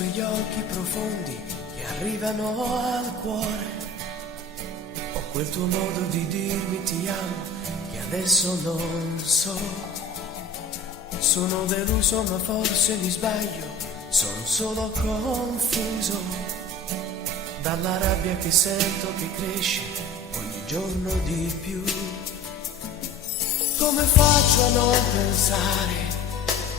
quegli occhi profondi che arrivano al cuore. Ho quel tuo modo di dirmi ti amo che adesso non so. Sono deluso ma forse mi sbaglio, sono solo confuso dalla rabbia che sento che cresce ogni giorno di più. Come faccio a non pensare,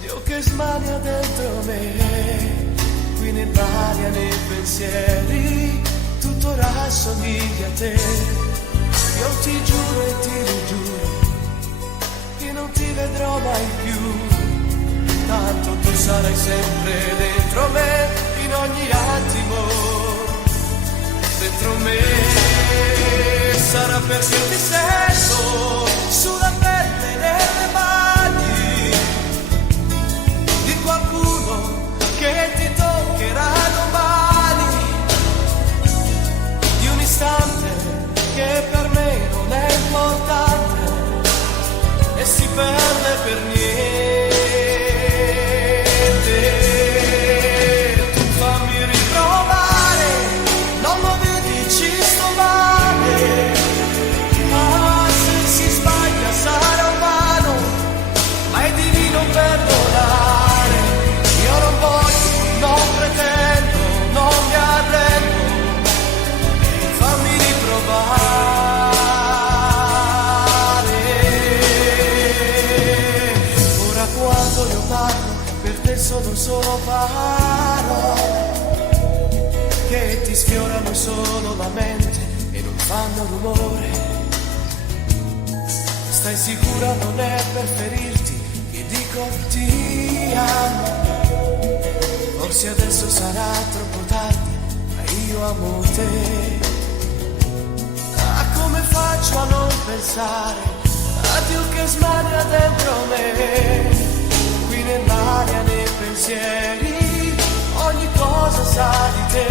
Dio che smania dentro me, qui nell'aria, nei pensieri, tutto ora somiglia a te. Io ti giuro e ti rigiuro che non ti vedrò mai più, tanto tu sarai sempre dentro me, in ogni attimo, dentro me. Sarà perché ti sento sulla pelle, nelle mani di qualcuno che ti toccherà domani, di un istante che per me non è importante e si perde per niente. Tu fammi riprovare, non lo vedi, ci sto male. Ah, se si sbaglia sarà umano, ma è divino perdonare. Io non voglio, non pretendo, non mi arrendo, fammi riprovare. Ora quando io parlo, per te sono solo parole che ti sfiorano solo la mente e non fanno rumore. Stai sicura non è per ferirti che dico ti amo. Forse adesso sarà troppo tardi, ma io amo te. Ah, come faccio a non pensare a Dio che smania dentro me, qui nell'aria, nei pensieri, ogni cosa sa di te.